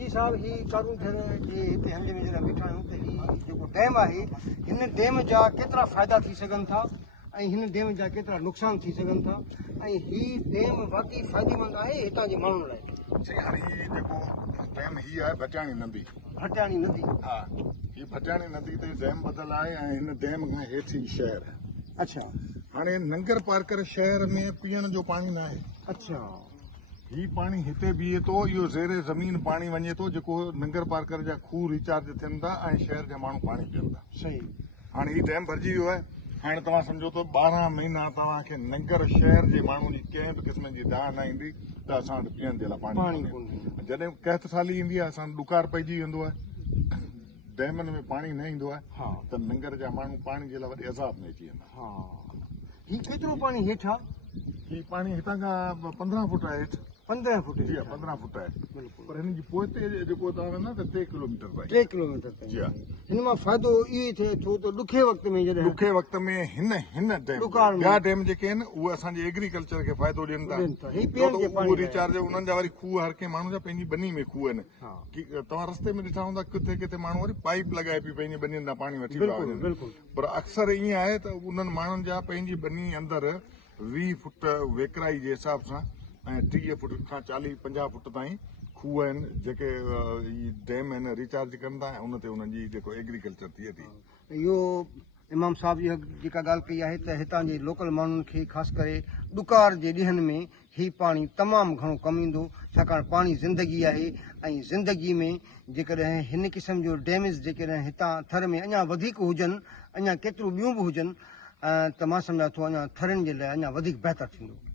जी साहब ही कारून थियण जे हिते हंधि में जरा बीठा आहियूं त ही जेको डैम आहे हिन डैम जा केतिरा फ़ाइदा थी सघनि था ऐं हिन डैम जा केतिरा नुक़सान थी सघनि था ऐं ही डैम वाक़ई फ़ाइदेमंद आहे हितां जे माण्हुनि लाइ। जी हाणे ही जेको डैम ही आहे भटियाणी नदी। भटियाणी नदी, हा, ही भटियाणी नदी ते डैम ॿधल आहे ऐं हिन डैम खां हेठि ही शहर आहे। अच्छा हाणे नंगर पार्कर शहर में पीअण जो पाणी न आहे। अच्छा, ही पाणी हिते बीहे थो, इहो ज़ेरे ज़मीन पाणी वञे थो जेको नंगर पार्कर जा खूह रिचार्ज थियनि था ऐं शहर जा माण्हू पाणी पीअनि था। सही। हाणे ही डैम भरिजी वियो आहे। हाणे तव्हां सम्झो त 12 महीना तव्हांखे नंगर शहर जे माण्हू जी कंहिं बि क़िस्म जी दाह न ईंदी त असां वटि पीअण जे लाइ पाणी कोन्हे। जॾहिं कहत साली ईंदी आहे असां ॾुकार पइजी वेंदो आहे, डैमनि में पाणी न ईंदो आहे त नंगर जा माण्हू पाणी जे लाइ वरी अज़ाब में अची वेंदा। हा, ही केतिरो पाणी हेठि आहे? ही पाणी हितां खां 15 फुट आहे हेठि। 15 फुट? जी 15 फुट आहे बिल्कुलु। पर हिन जी पोइते जेको तव्हां वेंदा त 3 किलोमीटर ताईं। 3 किलोमीटर ताईं। जी हा। हिन मां फ़ाइदो इहो थिए थो त ॾुखे वक़्त में जॾहिं ॾुखे वक़्त में हिन डैम ॿिया डैम जेके आहिनि उहे असांजे एग्रीकल्चर खे फ़ाइदो ॾियनि था। उहो रिचार्ज उन्हनि जा वरी खूह हर कंहिं माण्हू जा पंहिंजी बनी में खूह आहिनि। तव्हां रस्ते में ॾिठा हूंदा किथे किथे माण्हू वरी पाइप लॻाए पई पंहिंजी बनियुनि तां पाणी वठी पिया वञनि। पर अक्सर ईअं आहे त उन्हनि माण्हुनि जा पंहिंजी बनी अंदरि 20 फुट वेकराई जे हिसाब सां ऐं 30 फुट खां 40-50 फुट ताईं खूह आहिनि जेके डैम आहिनि रिचार्ज कनि था ऐं उन ते उन्हनि जी जेको एग्रीकल्चर थिए थी। इहो इमाम साहब जी जेका ॻाल्हि कई आहे त हितां जे लोकल माण्हुनि खे ख़ासि करे ॾुकार जे ॾींहंनि में ही पाणी तमामु घणो कमु ईंदो, छाकाणि पाणी ज़िंदगी आहे ऐं ज़िंदगी में जेकॾहिं हिन क़िस्म जो डैमेज जेकॾहिं हितां थर में अञा वधीक हुजनि, अञा केतिरियूं ॿियूं बि हुजनि त मां सम्झां थो अञा थरनि जे लाइ अञा वधीक बहितर थींदो।